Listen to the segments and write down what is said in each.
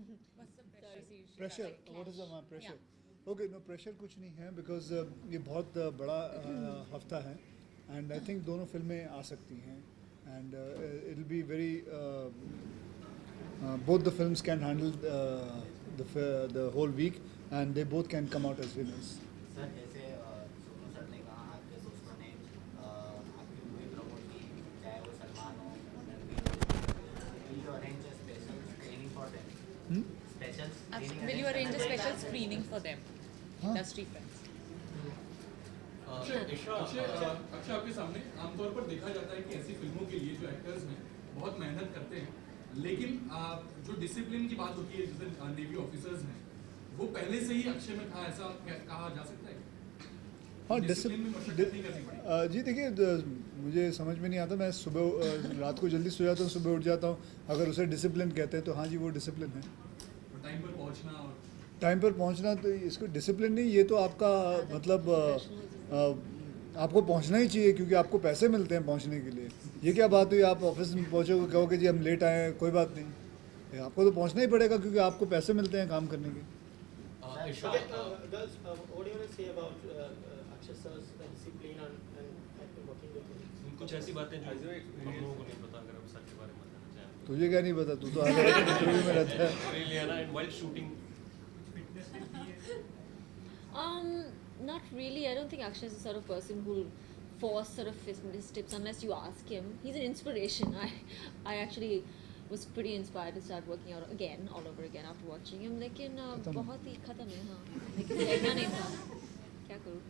What's the pressure? Pressure, what is my pressure? Okay, no pressure कुछ नहीं है because ये बहुत बड़ा हफ्ता है एंड आई थिंक दोनों फिल्में आ सकती हैं and it will be very both the films can handle the whole week and they both can come out as winners. Sir जैसे सोनू सर ने कहा आपके दोस्तों ने आपकी मूवी प्रमोट की, चाहे वो सलमान हो रणबीर हो, will you arrange a special screening for them? Special Will you arrange a special screening for them? हाँ. Industry friends. अक्षय आपके सामने आमतौर पर देखा जाता है कि ऐसी फिल्मों के लिए जो एक्टर्स हैं बहुत मेहनत करते हैं, लेकिन जो डिसिप्लिन की बात होती है, जैसे नेवी ऑफिसर्स हैं, वो पहले से ही अक्षय में था, ऐसा कहा जा सकता है? हाँ, डिसिप्लिन में मशक्कत नहीं करनी पड़ी? जी देखिए, मुझे समझ में नहीं आता, मैं सुबह रात को जल्दी सो जाता हूँ, सुबह उठ जाता हूँ, अगर उसे डिसिप्लिन कहते हैं तो हाँ जी वो डिसिप्लिन है। टाइम पर पहुंचना और टाइम पर पहुंचना तो इसको डिसिप्लिन नहीं, ये तो आपका मतलब आपको पहुंचना ही चाहिए क्योंकि आपको पैसे मिलते हैं पहुंचने के लिए। ये क्या बात हुई, आप ऑफिस में पहुंचोगे कहोगे जी हम लेट आए हैं, कोई बात नहीं, ये आपको तो पहुंचना ही पड़ेगा क्योंकि आपको पैसे मिलते हैं काम करने के। Okay, girls, what do you want to say about Akshay sir's discipline and working with him? कुछ ऐसी बातें जो हम लोगों को नहीं पता, अगर आप सर के बारे में बताना चाहें। तुझे क्या नहीं पता, तू तो हर इंटरव्यू में रहता है। Really, and while shooting, Not really. I don't think Akshay is the sort of person who'll force sort of his tips unless you ask him. He's an inspiration. I actually was pretty inspired to start working out again, all over again after watching him. लेकिन बहुत ही खत्म है हाँ, लेकिन देखना नहीं था, क्या करूँ?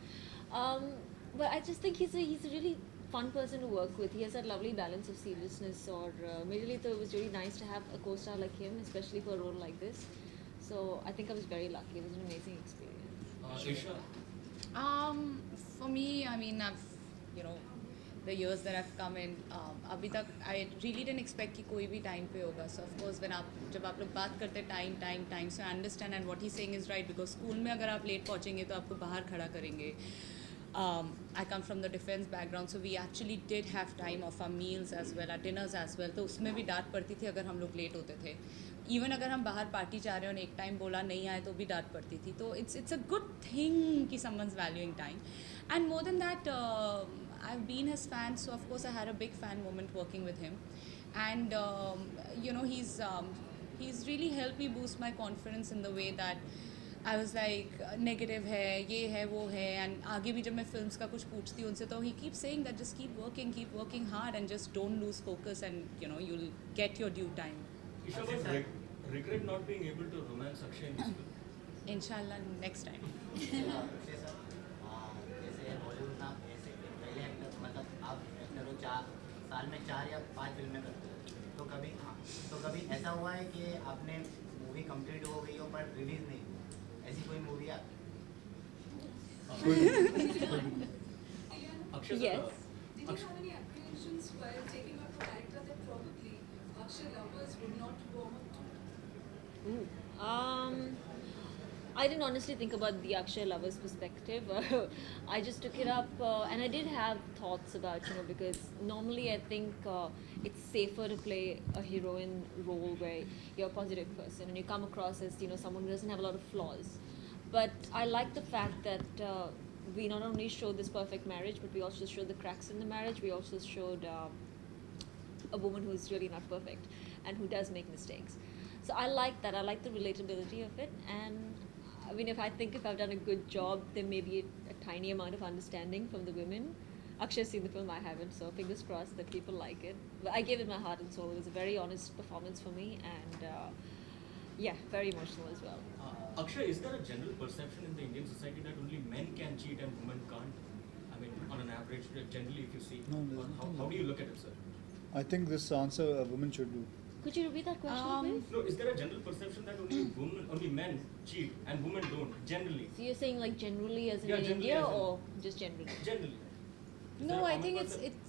But I just think he's a really fun person to work with. He has that lovely balance of seriousness. और मेरे लिए तो it was really nice to have a co-star like him, especially for a role like this. So I think I was very lucky. It was an amazing experience. Isha, For me, I mean, the years that I've come in, अभी तक I really didn't expect कि कोई भी time पे होगा. So of course, जब आप लोग बात करते हैं time, so I understand, and what he's saying is right, because school में अगर आप late पहुँचेंगे तो आपको बाहर खड़ा करेंगे. I come from the defense background, so we actually did have time of our meals as well, our dinners as well. तो उसमें भी डांट पड़ती थी अगर हम लोग लेट होते थे. इवन अगर हम बाहर पार्टी जा रहे हैं और एक टाइम बोला नहीं आए तो भी डांट पड़ती थी. तो इट्स अ गुड थिंग कि someone's valuing time. And more than that, I've been his fan, so of course I had a big fan moment working with him. And he's really helped me boost my confidence in the way that I was like negative है, ये है, वो है. And आगे भी जब मैं films का कुछ पूछती हूँ उनसे तो he keeps saying that just keep working hard and just don't lose focus, and you'll get your due time. Isha, but regret not being able to romance Akshay in this film? Inshallah next time. Akshay sir, जैसे बॉलीवुड में आप ऐसे पहले actor, मतलब आप actor हो, साल में 4 या 5 फिल्में करते हो, तो कभी ऐसा हुआ है कि आपने मूवी कंप्लीट हो गई हो पर रिलीज नहीं हुई, ऐसी कोई मूवी है? Akshay sir, Yes. Did you have any apprehensions while taking up a character that probably Akshay lovers would not warm up to? I didn't honestly think about the Akshay lovers perspective. I just took it up, and I did have thoughts about, because normally I think it's safer to play a heroine role where you're a positive person and you come across as, someone who doesn't have a lot of flaws. But I like the fact that we not only showed this perfect marriage, but we also showed the cracks in the marriage. We also showed a woman who's really not perfect and who does make mistakes. So I like that. I like the relatability of it. And I mean, if I've done a good job, there may be a tiny amount of understanding from the women. Akshay's seen the film, I haven't, so fingers crossed that people like it. But I gave it my heart and soul. It was a very honest performance for me, and very emotional as well. Akshay, is there a general perception in the Indian society that only men can cheat and women can't? I mean, on an average, generally, if you see, No, or how do you look at it, sir? I think this answer a woman should do. Could you repeat that question, please? No, is there a general perception that only men cheat and women don't? Generally, So you're saying like generally as in, Yeah, in generally India as in- or just generally? generally. Is there No, a I common think concept? it's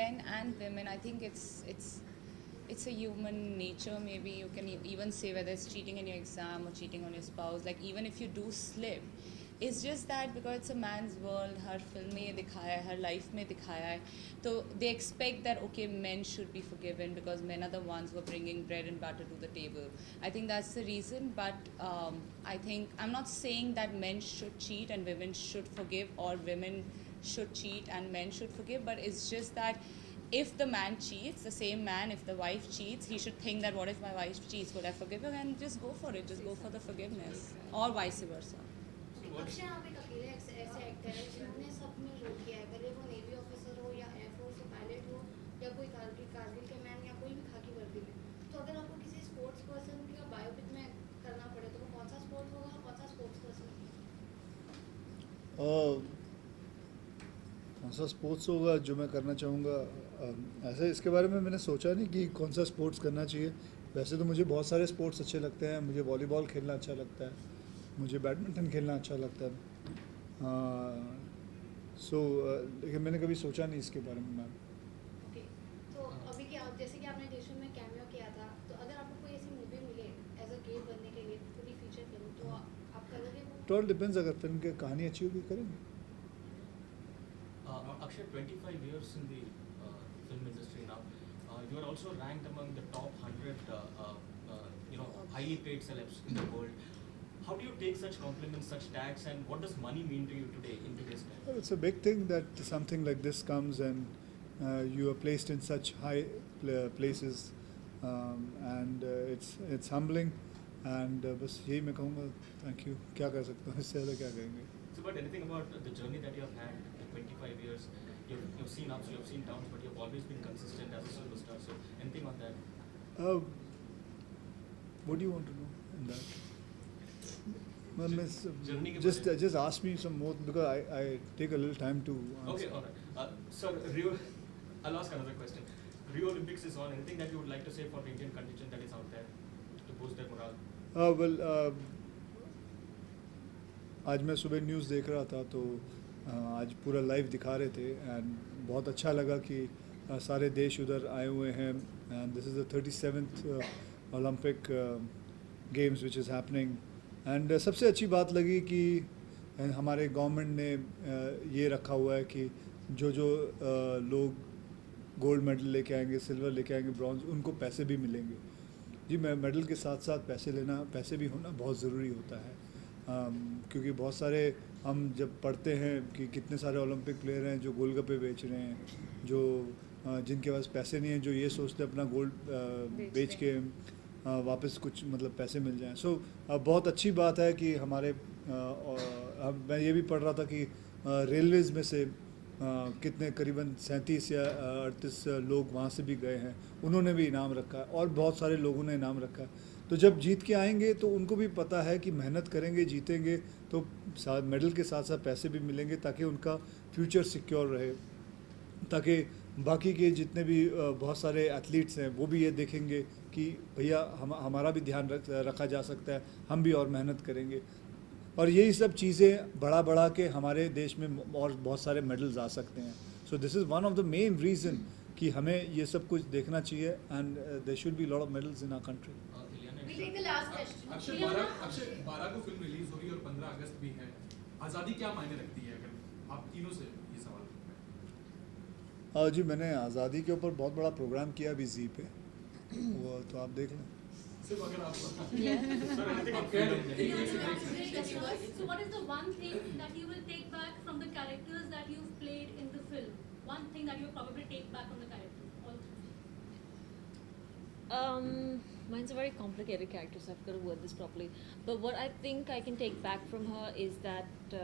men and women. I think it's a human nature. Maybe you can even say whether it's cheating in your exam or cheating on your spouse. Like even if you do slip, It's just that because it's a man's world, her film में ये दिखाया है, हर life में दिखाया है, तो they expect that okay, men should be forgiven because men are the ones who are bringing bread and butter to the table. I think that's the reason. But I think I'm not saying that men should cheat and women should forgive, or women should cheat and men should forgive. But it's just that if the man cheats, the same man, if the wife cheats, he should think that what if my wife cheats? Would I forgive her? And just go for it. Just go for the forgiveness, or vice versa. Akshay आप एक अकेले ऐसे actor हैं जिन्होंने सब में role किया है, भले वो नेवी ऑफिसर हो या एयरफोर्स हो, पायलट हो या कोई कारगिल के मैन या कोई भी खाकी वर्दी में। तो अगर आपको किसी स्पोर्ट्स पर्सन की बायोपिक में करना पड़े तो वो कौन सा स्पोर्ट होगा और कौन सा स्पोर्ट्स पर्सन? कौन सा स्पोर्ट्स होगा जो मैं करना चाहूँगा? ऐसे इसके बारे में मैंने सोचा नहीं कि कौन सा स्पोर्ट्स करना चाहिए। वैसे तो मुझे बहुत सारे स्पोर्ट्स अच्छे लगते हैं। मुझे वॉलीबॉल खेलना अच्छा लगता है, मुझे बैडमिंटन खेलना अच्छा लगता है। लेकिन मैंने कभी सोचा नहीं इसके बारे में मैम। ओके, तो अभी क्या जैसे कि आपने देशों में कैमियो किया था, तो अगर आपको कोई ऐसी मूवी मिले एज अ गेम बनने के लिए पूरी फीचर फिल्म, तो आप करोगे वो? इट ऑल डिपेंड्स, अगर फिल्म की कहानी अच्छी होगी करेंगे। Akshay, 25 years in the film industry now. You are also ranked among the top 100, highly paid celebs in the world. How do you take such compliments, such tags, and what does money mean to you today in today's time? Well, it's a big thing that something like this comes and you are placed in such high places, and it's humbling. And बस यही मैं कहूँगा, thank you। क्या कर सकता हूँ इससे ज़्यादा क्या करेंगे? So, but anything about the journey that you have had, the 25 years, you've seen ups, you've seen downs, but you've always been consistent as a superstar. So, anything on that? What do you want to know in that? Well, Journey के just बारे में। just ask me some more because I take a little time to answer. Okay, all right. Sir, Rio, I'll ask another question. Rio Olympics is on. Anything that you would like to say for the Indian contingent that is out there to boost their morale? आज मैं सुबह news देख रहा था तो आज पूरा live दिखा रहे थे एंड बहुत अच्छा लगा कि सारे देश उधर आए हुए हैं and this is the 37th Olympic games which is happening and सबसे अच्छी बात लगी कि हमारे गवर्नमेंट ने ये रखा हुआ है कि जो लोग गोल्ड मेडल लेके आएंगे, सिल्वर लेके आएंगे, ब्रॉन्ज, उनको पैसे भी मिलेंगे। जी, मैं मेडल के साथ साथ पैसे भी होना बहुत ज़रूरी होता है, क्योंकि बहुत सारे हम जब पढ़ते हैं कि कितने सारे ओलंपिक प्लेयर हैं जो गोलगप्पे बेच रहे हैं, जो जिनके पास पैसे नहीं हैं, जो ये सोचते अपना गोल्ड बेच के वापस कुछ मतलब पैसे मिल जाएं। सो बहुत अच्छी बात है कि हमारे मैं ये भी पढ़ रहा था कि रेलवेज़ में से कितने करीबन 37 या 38 लोग वहाँ से भी गए हैं, उन्होंने भी इनाम रखा है और बहुत सारे लोगों ने इनाम रखा है। तो जब जीत के आएंगे तो उनको भी पता है कि मेहनत करेंगे, जीतेंगे तो मेडल के साथ साथ पैसे भी मिलेंगे ताकि उनका फ्यूचर सिक्योर रहे, ताकि बाकी के जितने भी बहुत सारे एथलीट्स हैं वो भी ये देखेंगे कि भैया हमारा भी ध्यान रखा जा सकता है, हम भी और मेहनत करेंगे। और यही सब चीज़ें बढ़ा के हमारे देश में और बहुत सारे मेडल्स आ सकते हैं। So this is one of the main reason कि हमें ये सब कुछ देखना चाहिए and there should be lot of medals in our country. We'll take the last question. Akshay 12 को फिल्म रिलीज हो रही है और 15 अगस्त भी है। आज़ादी क्या मायने रखती है? अगर आप तीनों से ये सवाल पूछते हैं। जी, मैंने आज़ादी के ऊपर बहुत बड़ा प्रोग्राम किया अभी जी पे, वो तो आप देख लें। सिर्फ अगर आप So what is the one thing that you will take back from the characters that you've played in the film? One thing that you'll probably take back from the characters, all three. Mine's a very complicated character, so I've got to word this properly. But what I think I can take back from her is that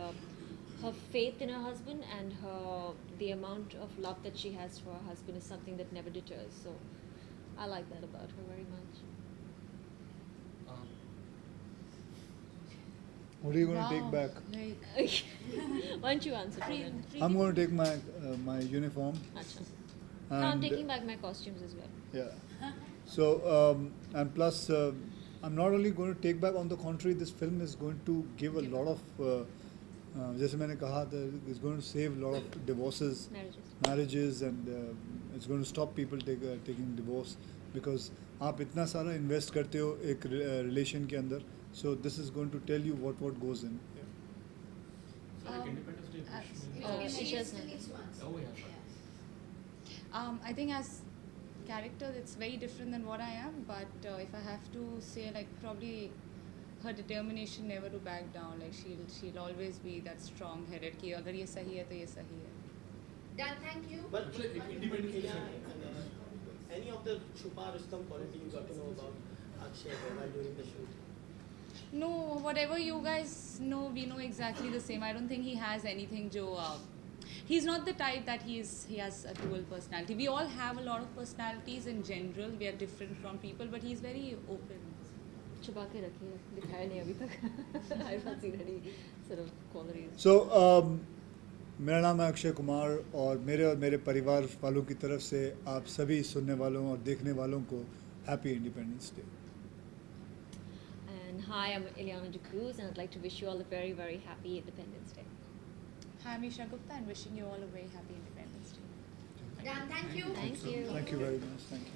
her faith in her husband and the amount of love that she has for her husband is something that never deters. So I like that about her very much. What are you going to take back? Why don't you answer for that? I'm going to take my uniform. Acha. No, I'm And- taking back my costumes as well. Yeah. So and plus, I'm not only going to take back. On the contrary, this film is going to give a lot of, जैसे मैंने कहा था, it's going to save a lot of divorces, marriages, and it's going to stop people taking divorce because आप इतना सारा invest करते हो एक relation के अंदर. So this is going to tell you what goes in. Yeah. Independence Day as- wish? oh, Isha's not. Oh yeah, sure. I think as character it's very different than what I am, but if I have to say, like, probably her determination never to back down, like she'll always be that strong headed कि अगर ये सही है तो ये सही है. Dan, thank you. But Actually, independence is any of the Chupa Rustam quality you got to know about Akshay while during the shoot? No, whatever you guys know, we know exactly the same. I don't think he has anything जो he's not the type that he has a dual personality. We all have a lot of personalities in general. We are different from people, but he's very open. छुपा के रखिए, दिखाया नहीं अभी तक. I've not seen any sort of qualities. सो मेरा नाम है अक्षय कुमार और मेरे परिवार वालों की तरफ से आप सभी सुनने वालों और देखने वालों को happy independence day. And hi, I'm Ileana de Cruz, and I'd like to wish you all a very, very happy Independence Day. Hi, I'm Isha Gupta, and wishing you all a very happy Independence Day. Dan, thank you. Thank you. Thank you very much. Thank you.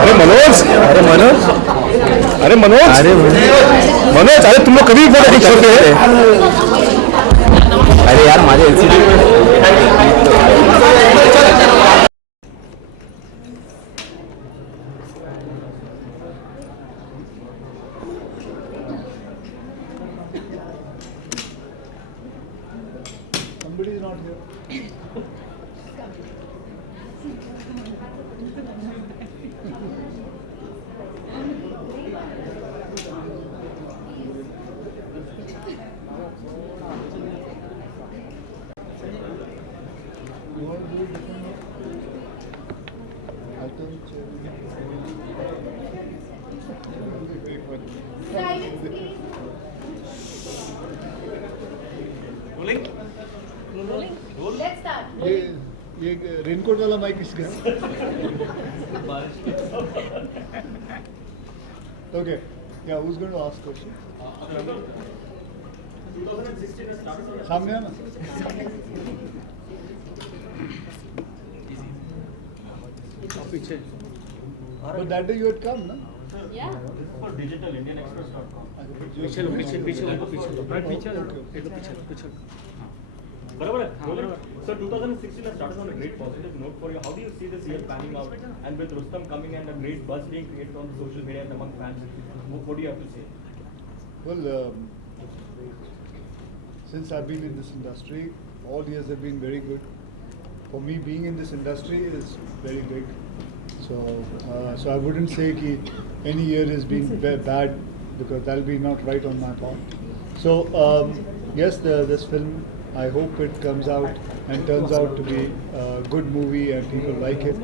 अरे मनोज अरे मनोज अरे तुम लोग कभी photo नहीं छोड़ते. अरे यार माझे Somebody is not here. You want to do it different way? Item Silence, please. Rolling? Let's start. ये रेनकोट वाला माइक किसका है? Okay. Yeah, who's going to ask question? 2016 has started on सामने आना. पीछे. But that day you had come, na? Yeah. This is for digital indianexpress.com. पीछे लो पीछे पीछे लो पीछे लो Okay, पीछे लो okay. पीछे लो. बराबर है. Rolling? So 2016 has started on a great positive note for you. How do you see this year panning out? And with Rustam coming and a great buzz being created on social media and among fans, what do you have to say? Well, since I've been in this industry, all years have been very good. For me, being in this industry is very big. So I wouldn't say that any year has been bad because that'll be not right on my part. So yes, this film, I hope it comes out and turns out to be a good movie and people like it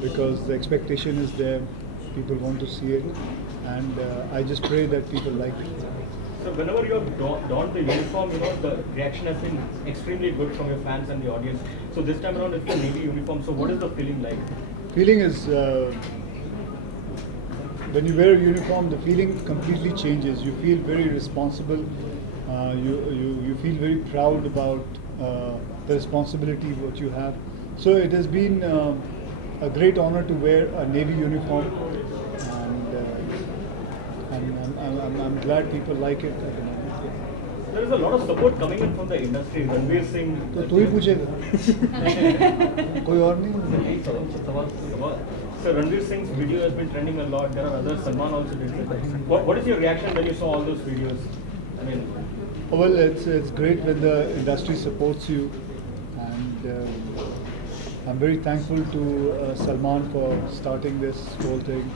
because the expectation is there. People want to see it, and I just pray that people like it. So whenever you have donned the uniform, the reaction has been extremely good from your fans and the audience. So this time around it's the Navy uniform. So what is the feeling like? Feeling is when you wear a uniform, the feeling completely changes. You feel very responsible. You feel very proud about the responsibility what you have. So it has been a great honor to wear a Navy uniform, and I'm glad people like it. There is a lot of support coming in from the industry. Ranveer Singh. तो तू ही पूछेगा. कोई और नहीं. So Ranveer Singh's video has been trending a lot. There are others. Salman also did it. What is your reaction when you saw all those videos? I mean, well, it's great when the industry supports you, and I'm very thankful to Salman for starting this whole thing,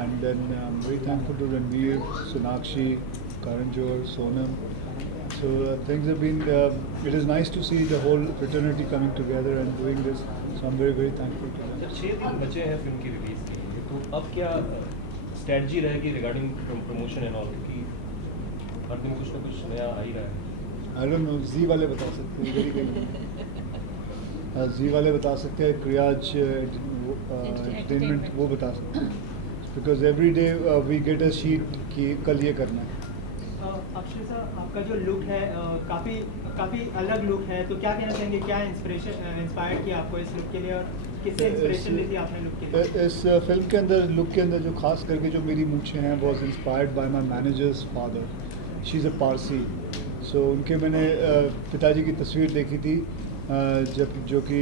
and then I'm very thankful to Ranveer, Sonakshi, Karan Johar, Sonam. So things have been. It is nice to see the whole fraternity coming together and doing this. So I'm very, very thankful to them. 6 दिन बचे हैं film की release के लिए, तो अब क्या strategy रहेगी रिगार्डिंग प्रमोशन एंड ऑल, क्योंकि हर दिन कुछ ना कुछ नया आ ही रहा है. I don't know. Z वाले बता सकते हैं. Very good. Z वाले बता सकते हैं. क्रियाज एंटरटेनमेंट वो बता सकते हैं. Because every day we get a sheet कि कल ये करना है. अक्षय सर, आपका जो लुक है काफ़ी अलग लुक है, तो क्या कहना चाहेंगे, क्या इंस्पायर किया आपको इस लुक के लिए, और किससे इंस्पिरेशन ली थी आपने लुक के लिए? इस फिल्म के अंदर लुक के अंदर जो खास करके जो मेरी मूछें हैं was inspired by my manager's father. She is a Parsi. So उनके मैंने पिताजी की तस्वीर देखी थी जब जो कि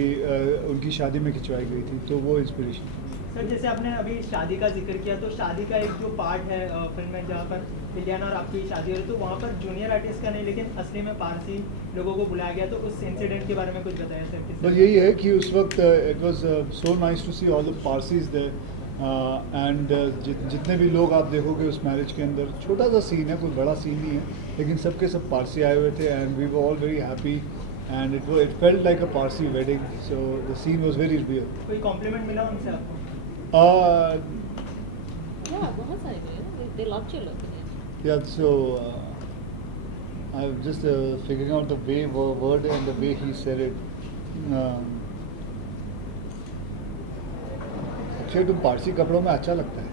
उनकी शादी में खिंचवाई गई थी, तो वो इंस्पिरेशन. सर जैसे आपने अभी शादी का जिक्र किया, तो शादी का एक जो पार्ट है फिल्म में जहाँ पर इलियाना और आपकी शादी हो रही, तो वहाँ पर जूनियर आर्टिस्ट का नहीं लेकिन असली में पारसी लोगों को बुलाया गया, तो उस इंसिडेंट के बारे में कुछ बताया सर? बस यही है कि उस वक्त it was so nice to see all the Parsis there, and जितने भी लोग आप देखोगे उस मैरिज के अंदर, छोटा सा सीन है, कोई बड़ा सीन नहीं है, लेकिन सबके सब पारसी आए हुए थे, and we were all very happy, and it felt like a Parsi wedding. So the scene was very real. कोई कॉम्प्लीमेंट मिला उनसे आपको? बहुत सारे मिले, they loved your look. Yeah, so I'm just figuring out the way word and the way he said it. Akshay, तुम पारसी कपड़ों में अच्छा लगता है.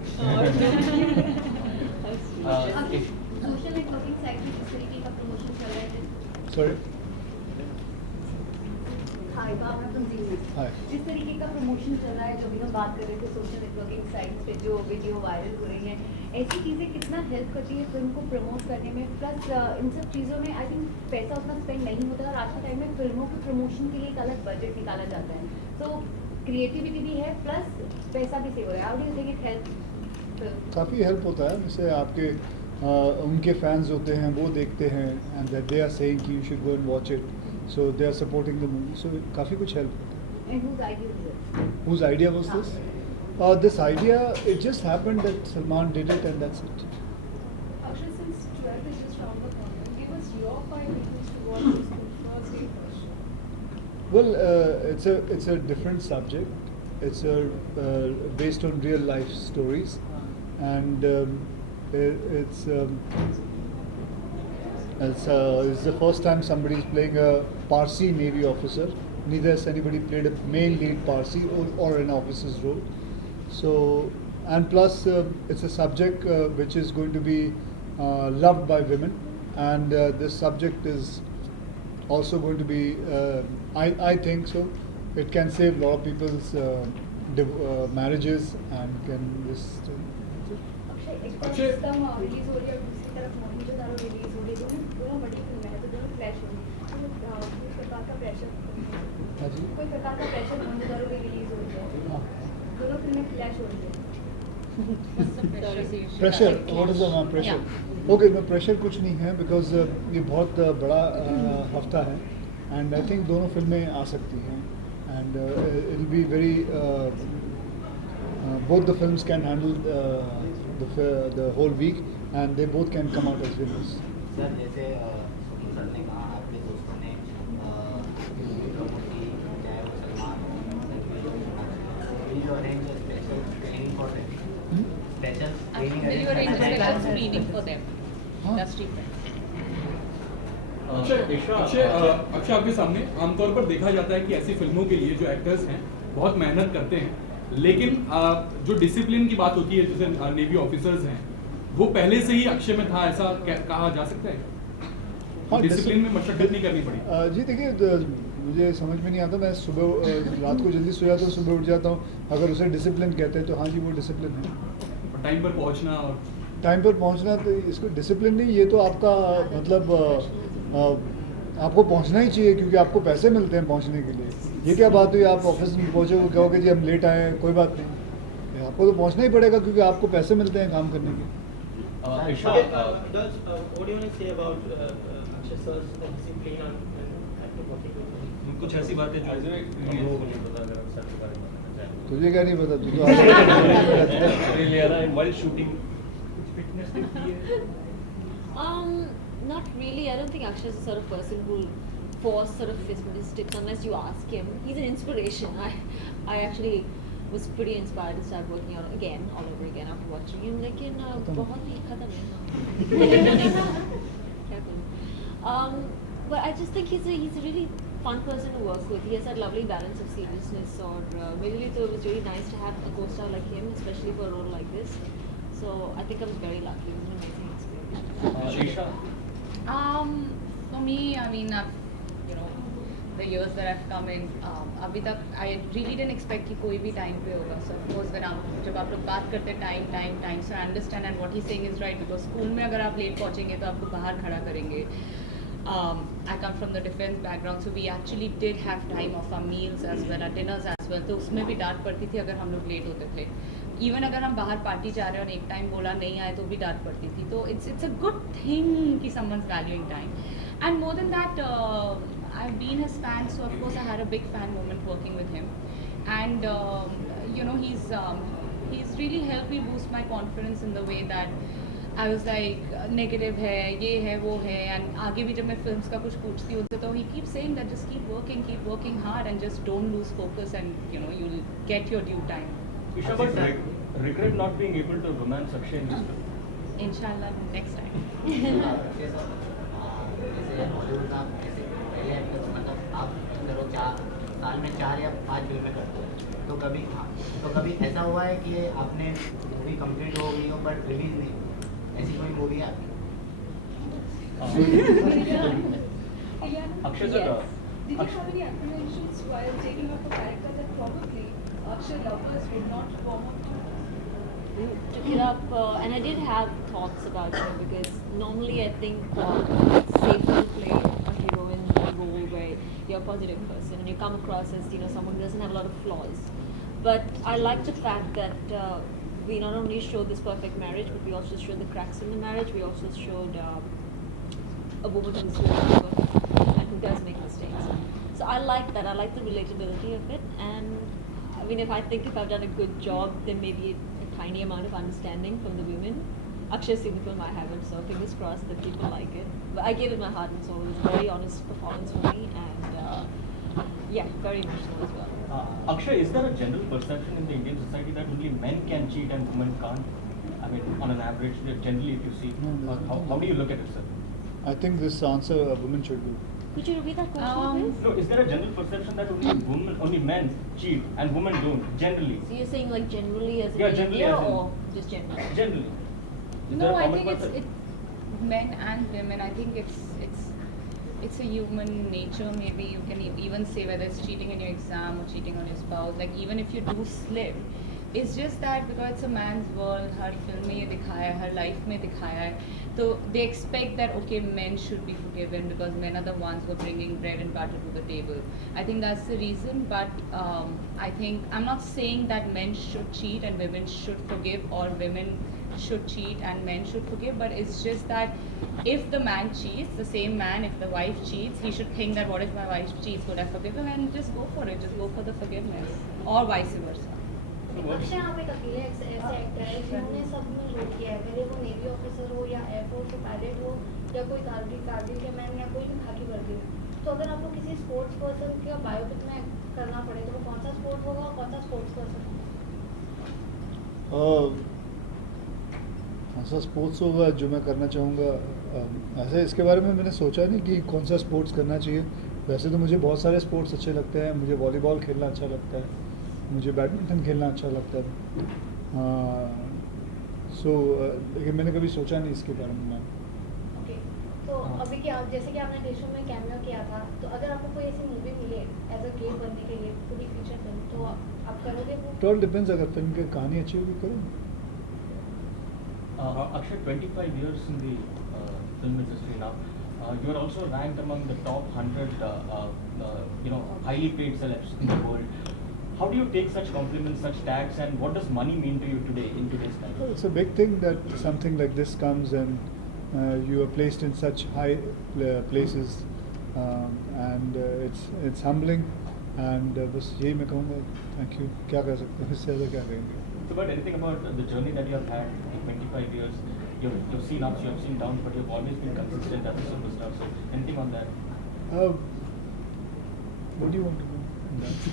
सोशल नेटवर्किंग साइट में किस तरीके का प्रमोशन चल रहा है? Sorry. हाय, बाबा तुम हाय. जिस तरीके का प्रमोशन चल रहा है, जो भी हम बात कर रहे थे सोशल नेटवर्किंग साइट्स पे जो वीडियो वायरल हो रही हैं, ऐसी चीज़ें कितना हेल्प करती है फिल्म को प्रमोट करने में? प्लस इन सब चीज़ों में आई थिंक पैसा उतना स्पेंड नहीं होता, और आज के टाइम में फिल्मों के प्रमोशन के लिए एक अलग बजट निकाला जाता है, तो क्रिएटिविटी भी है प्लस पैसा भी सेव हो रहा है. How do you think it help? काफ़ी हेल्प होता है. जैसे आपके उनके फैंस होते हैं, वो देखते हैं, and that they are saying कि you should go and watch it, so they are supporting the movie, so काफ़ी कुछ हेल्प होता है. And whose idea was it? Whose idea was this? This idea, it just happened that Salman did it, and that's it. Akshay, since 12 is just around the corner, give us your 5 reasons to watch this film first day first. Well, it's a different subject. It's based on real life stories, and it's the first time somebody is playing a Parsi Navy officer. Neither has anybody played a male lead Parsi or an officer's role. So, and plus it's a subject which is going to be loved by women, and this subject is also going to be, I think so, it can save a lot of people's marriages and can just. Akshay, एक तरफ system release हो रही है और दूसरी तरफ Mohenjo-daro release हो रही है, दोनों बड़ी फिल्में हैं, तो दोनों क्लैश हो रही है, तो किस प्रकार का प्रेशर, कोई प्रकार का प्रेशर मोहिंजोदारो भी रिलीज हो रही है, दोनों फिल्में क्लैश हो रही है. Pressure, what is the pressure? Okay, में प्रेशर कुछ नहीं है, बिकॉज ये बहुत बड़ा हफ्ता है, एंड आई थिंक दोनों फिल्में आ सकती हैं, and it will be very, both the films can handle the whole week, and they both can come out as winners. Sir जैसे सुनील सर ने कहा, आपके दोस्तों ने प्रमोट की, चाहे वो सलमान हो, arrange special training for them, special training screening for them. Industry friends. Akshay, आपके सामने आमतौर पर देखा जाता है कि ऐसी फिल्मों के लिए जो एक्टर्स हैं बहुत मेहनत करते हैं, लेकिन जो डिसिप्लिन की बात होती है, जैसे नेवी ऑफिसर्स हैं, वो पहले से ही अक्षय में था, ऐसा कहा जा सकता है? हाँ, डिसिप्लिन में मशक्कत नहीं करनी पड़ी? जी देखिए, मुझे समझ में नहीं आता, मैं सुबह रात को जल्दी सो जाता हूँ, सुबह उठ जाता हूँ, अगर उसे डिसिप्लिन कहते हैं तो हाँ जी वो डिसिप्लिन है. टाइम पर पहुँचना, और टाइम पर पहुँचना, तो इसको डिसिप्लिन नहीं, ये तो आपका मतलब आपको पहुँचना ही चाहिए, क्योंकि आपको पैसे मिलते हैं पहुँचने के लिए. ये क्या बात हुई, आप ऑफिस में पहुँचोगे, कहोगे जी हम लेट आए हैं, कोई बात नहीं, आपको तो पहुँचना ही पड़ेगा, क्योंकि आपको पैसे मिलते हैं काम करने के. What do you want to say about Akshay sir's discipline and active working with him? कुछ ऐसी बातें जो लोगों को नहीं पता, अगर हम सर के बारे में बताना चाहें. तुझे क्या नहीं पता, तू तो लियाना while shooting. Not really. I don't think Akshay is the sort of person who will force sort of his tips unless you ask him. He's an inspiration. I actually was pretty inspired to start working out again, all over again after watching him. लेकिन बहुत ही खत्म है. But I just think he's a really fun person to work with. He has that lovely balance of seriousness. और मेरे लिए तो it was really nice to have a co-star like him, especially for a role like this. So I think I was very lucky. It was an amazing experience. Isha, For me, I mean, the years that I've come in, अभी तक I really didn't expect कि कोई भी time पे होगा. So of course जब आप लोग बात करते time, so I understand and what he's saying is right because school में अगर आप late पहुँचेंगे तो आपको बाहर खड़ा करेंगे. I come from the defense background, so we actually did have time of our meals as well, our dinners as well. तो उसमें भी डांट पड़ती थी अगर हम लोग late होते थे. Even अगर हम बाहर पार्टी जा रहे हैं और एक टाइम बोला नहीं आए तो भी डांट पड़ती थी. तो it's a good thing कि someone's valuing time. And more than that, I've been his fan, so of course I had a big fan moment working with him. And he's really helped me boost my confidence in the way that I was like negative है, ये है, वो है. And आगे भी जब मैं films का कुछ पूछती हूँ तो he keeps saying that just keep working hard and just don't lose focus and you'll get your due time. Isha, but regret not being able to romance Akshay in this film? Inshallah next time. जैसे Hollywood में आप ऐसे पहले actor मतलब आप actor हो साल में 4 या 5 फिल्में करते हो तो कभी ऐसा हुआ है कि आपने मूवी कंप्लीट हो गई हो बट रिलीज नहीं ऐसी कोई मूवी है Akshay sir, Did you have any apprehensions while taking up a character that probably Akshay lovers would not warm up to? Took it up, and I did have thoughts about it because normally I think it's safer to play a heroine role where you're a positive person and you come across as someone who doesn't have a lot of flaws. But I like the fact that we not only showed this perfect marriage, but we also showed the cracks in the marriage. We also showed a woman who is very imperfect and who does make mistakes. So I like that. I like the relatability of it, and I mean, if I've done a good job, then maybe a tiny amount of understanding from the women. Akshay's seen the film, I haven't, so fingers crossed that people like it. But I gave it my heart and soul. It was a very honest performance for me, and yeah, very emotional as well. Akshay, is there a general perception in the Indian society that only men can cheat and women can't? I mean, on an average, generally, if you see, how do you look at it, sir? I think this answer a woman should do. Could you repeat that question, please? No, is there a general perception that only men cheat and women don't, generally? So you're saying like generally as Yeah, in generally India as in- or just generally? Generally. Is No, there a I common think it's perception? men and women. I think it's a human nature. Maybe you can even say whether it's cheating in your exam or cheating on your spouse. Like even if you do slip, it's just that because it's a man's world. Her film में ये दिखाया है, हर life में दिखाया है. So they expect that okay, men should be forgiven because men are the ones who are bringing bread and butter to the table. I think that's the reason. But I think I'm not saying that men should cheat and women should forgive, or women should cheat and men should forgive, but it's just that if the man cheats, the same man, if the wife cheats, he should think that what if my wife cheats, would I forgive him, and just go for it, just go for the forgiveness, or vice versa. Akshay आप एक अकेले ऐसे actor है जिन्होंने सब में role किया है, भले वो नेवी ऑफिसर हो या एयरफोर्स हो पायलट हो या कोई कारगिल के मैन या कोई भी खाकी वर्दी हो. तो अगर आपको किसी स्पोर्ट्स पर्सन का बायोपिक में करना पड़े तो वो कौन सा स्पोर्ट होगा और कौन सा स्पोर्ट्स पर्सन होगा? ऐसा स्पोर्ट्स होगा जो मैं करना चाहूँगा. ऐसे इसके बारे में मैंने सोचा नहीं कि कौन सा स्पोर्ट्स करना चाहिए. वैसे तो मुझे बहुत सारे स्पोर्ट्स अच्छे लगते हैं. मुझे वॉलीबॉल खेलना अच्छा लगता है, मुझे बैडमिंटन खेलना अच्छा लगता है. लेकिन मैंने कभी सोचा नहीं इसके बारे में. ओके, तो अभी क्या जैसे कि आपने देशों में कैमियो किया था, तो अगर आपको कोई ऐसी मूवी मिले एज अ गेम बनने के लिए पूरी फीचर फिल्म, तो आप करोगे वो? It all depends. अगर फिल्म की कहानी अच्छी होगी करूँगा. Akshay, 25 years in the film industry now. You are also ranked among the top 100, highly paid celebs in the world. How do you take such compliments, such tags, and what does money mean to you today in today's time? Well, it's a big thing that something like this comes and you are placed in such high places, and it's humbling. And बस यही मैं कहूँगा. Thank you. क्या कह सकते हैं इससे ज़्यादा क्या कहेंगे? So, but anything about the journey that you have had in 25 years? You've seen ups, you have seen downs, but you've always been consistent as a superstar. So, anything on that? What do you want to know? on that?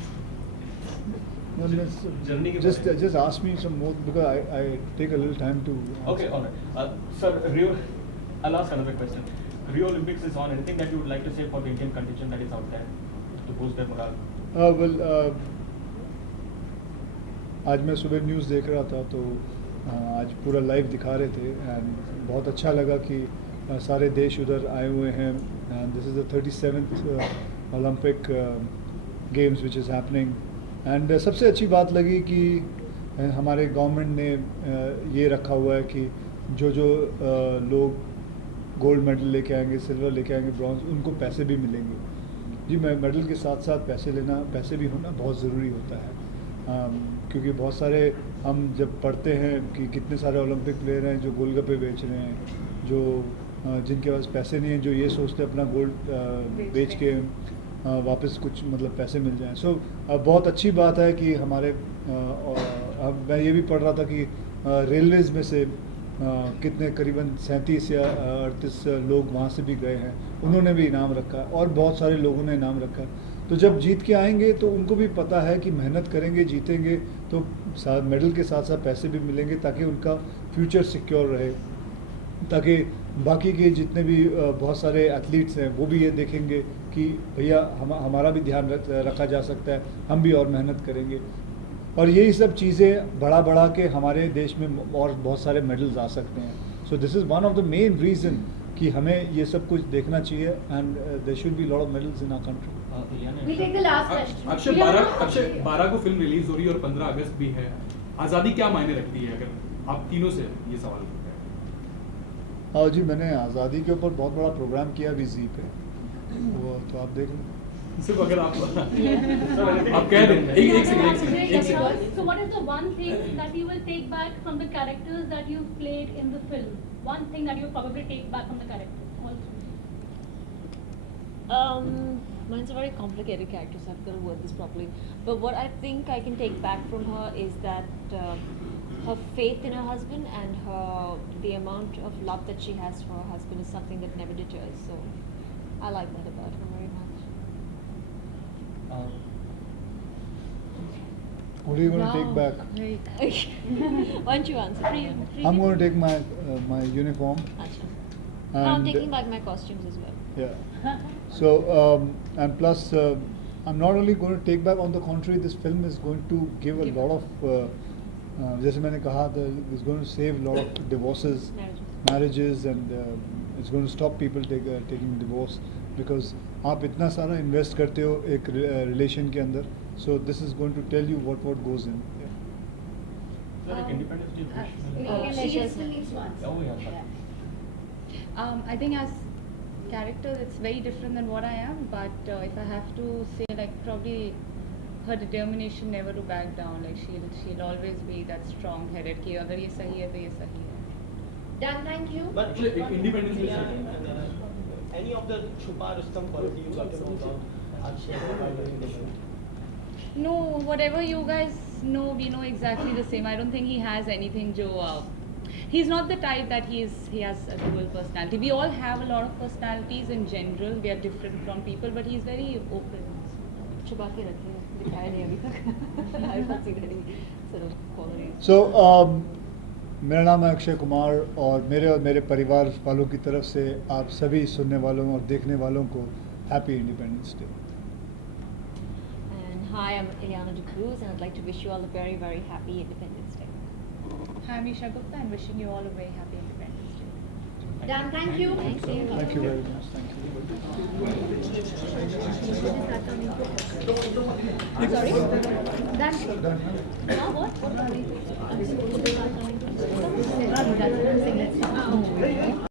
No, Journey के just ask me some more because I take a little time to. Okay, all right. Sir, Rio, I'll ask another question. Rio Olympics is on. Anything that you would like to say for the Indian contingent that is out there to boost their morale? आज मैं सुबह news देख रहा था तो आज पूरा live दिखा रहे थे, एंड बहुत अच्छा लगा कि सारे देश उधर आए हुए हैं and this is the 37th Olympic games which is happening and सबसे अच्छी बात लगी कि हमारे गवर्नमेंट ने ये रखा हुआ है कि जो लोग गोल्ड मेडल लेके आएंगे, सिल्वर लेके आएंगे, ब्रॉन्ज, उनको पैसे भी मिलेंगे। जी, मेडल के साथ साथ पैसे भी होना बहुत ज़रूरी होता है क्योंकि बहुत सारे हम जब पढ़ते हैं कि कितने सारे ओलंपिक प्लेयर हैं जो गोलगप्पे बेच रहे हैं, जो जिनके पास पैसे नहीं हैं, जो ये सोचते हैं अपना गोल्ड बेच के वापस कुछ मतलब पैसे मिल जाएं। सो बहुत अच्छी बात है कि हमारे अब मैं ये भी पढ़ रहा था कि रेलवेज़ में से कितने करीबन 37 या 38 लोग वहाँ से भी गए हैं, उन्होंने भी इनाम रखा और बहुत सारे लोगों ने इनाम रखा। तो जब जीत के आएंगे तो उनको भी पता है कि मेहनत करेंगे, जीतेंगे तो मेडल के साथ साथ पैसे भी मिलेंगे ताकि उनका फ्यूचर सिक्योर रहे, ताकि बाकी के जितने भी बहुत सारे एथलीट्स हैं वो भी ये देखेंगे कि भैया हमारा भी ध्यान रखा जा सकता है, हम भी और मेहनत करेंगे। और यही सब चीज़ें बढ़ा के हमारे देश में और बहुत सारे मेडल्स आ सकते हैं। So this is one of the main reason कि हमें ये सब कुछ देखना चाहिए and there should be lot of medals in our country. We'll take the last question. Akshay 12 को फिल्म रिलीज हो रही है और 15 अगस्त भी है। आज़ादी क्या मायने रखती है अगर आप तीनों से ये सवाल करते हैं? जी, मैंने आज़ादी के ऊपर बहुत बड़ा प्रोग्राम किया अभी जी पे, वो तो आप देख लें। सिर्फ अगर आप कह दें एक second. So what is the one thing that you will take back from the characters that you played in the film? One thing that you will probably take back from the characters. All three. Mine's a very complicated character, so I've got to word this properly. But what I think I can take back from her is that her faith in her husband and the amount of love that she has for her husband is something that never deters. So I like that about her very much. What are you going to take back? Why don't you answer? I'm going to take my uniform. No, I'm taking back my costumes as well. Yeah. So and plus I'm not only going to take back, on the contrary, this film is going to give a lot of जैसे मैंने कहा था, it's going to save a lot of divorces, marriages and it's going to stop people taking divorce because आप इतना सारा invest करते हो एक रिलेशन के अंदर, so this is going to tell you what goes in. I think as character it's very different than what I am, but if I have to say, like, probably her determination never to back down, like she'll always be that strong headed कि अगर ये सही है तो ये सही है. Done, thank you. But independence any of the Chupa Rustam quality you got to know about Akshay while doing the show? No, whatever you guys know, we know exactly the same. I don't think he has anything जो he's not the type that he has a dual personality. We all have a lot of personalities in general. We are different from people, but he's very open. छुपा के रखे हैं, दिखाया नहीं अभी तक. I've not seen any sort of qualities. So मेरा नाम है अक्षय कुमार और मेरे परिवार वालों की तरफ से आप सभी सुनने वालों और देखने वालों को happy independence day. And hi, I'm Ileana D'Cruz and I'd like to wish you all a very, very happy Independence Day. Hi, I'm Isha Gupta. I'm wishing you all a very happy Independence Day. Done, thank you. Thank you very much. Thank you. Sorry? Done. Done. Now what? What are we doing? I'm supposed to start coming to the